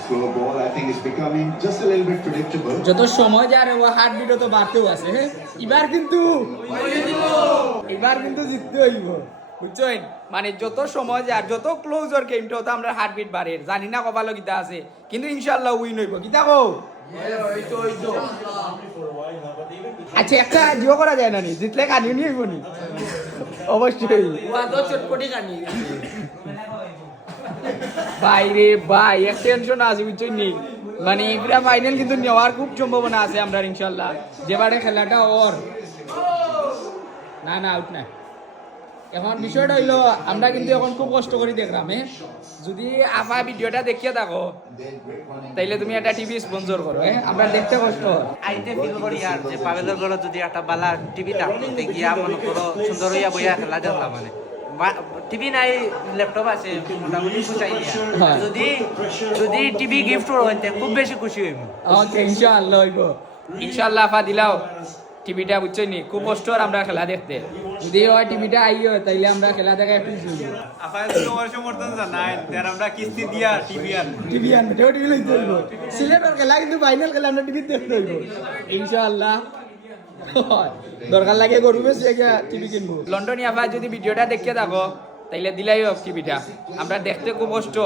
Slow ball, I think it's becoming just a little bit predictable. যত সময় যায় ও heartbeat তো বাড়তেও আছে হ্যাঁ এবার কিন্তু জিততে হইব বুঝছেন মানে যত সময় যায় যত ক্লোজার গেমটা তো আমরা হার্টবিট বাড়ে জানি না কপালো গীতা আছে কিন্তু ইনশাআল্লাহ উইন হইব গীতা কো আচ্ছা একটা জিও করা যায় না নি জিতলে কানি নিয়ে হইব নি অবশ্যই ওয়াদো চটপটি কানি ভাই রে ভাই এক টেনশন আছে বুঝছেন নি মানে ইবরা ফাইনাল কিন্তু নেওয়ার খুব সম্ভাবনা আছে আমরা ইনশাআল্লাহ যেবারে খেলাটা ওর না না আউট না এখন বিষয়টা হইলো আমরা কিন্তু এখন খুব কষ্ট করে দেখলাম যদি আফা ভিডিওটা দেখিয়ে থাকো তাইলে তুমি একটা টিভি স্পন্সর করো আমরা দেখতে কষ্ট আইতে ফিল করি আর যে পাবেলের ঘরে যদি একটা বালা টিভি থাকতো গিয়া মনে করো সুন্দর হইয়া বইয়া খেলা দেখলাম মানে টিভি নাই ল্যাপটপ আছে মোটামুটি খুশাই যদি যদি টিভি গিফট হইতে খুব বেশি খুশি হইব ওকে ইনশাআল্লাহ হইব ইনশাআল্লাহ আফা দিলাও টিভিটা বুঝছেন নি খুব কষ্ট আর আমরা খেলা দেখতে যদি ওই টিভিটা আইও তাইলে আমরা খেলা দেখা একটু শুনবো আফায় তো তোমার সমর্থন জানাই তার আমরা কিস্তি দিয়া টিভি আনবে টিভি লইতে হইব সিলেটের খেলা কিন্তু ফাইনাল খেলা আমরা টিভি দেখতে হইব ইনশাআল্লাহ দরকার লাগে গরু বেশি টিভি কিনবো লন্ডনে আবার যদি ভিডিওটা দেখিয়ে থাকো তাইলে দিলাই হোক টিভিটা আমরা দেখতে খুব কষ্ট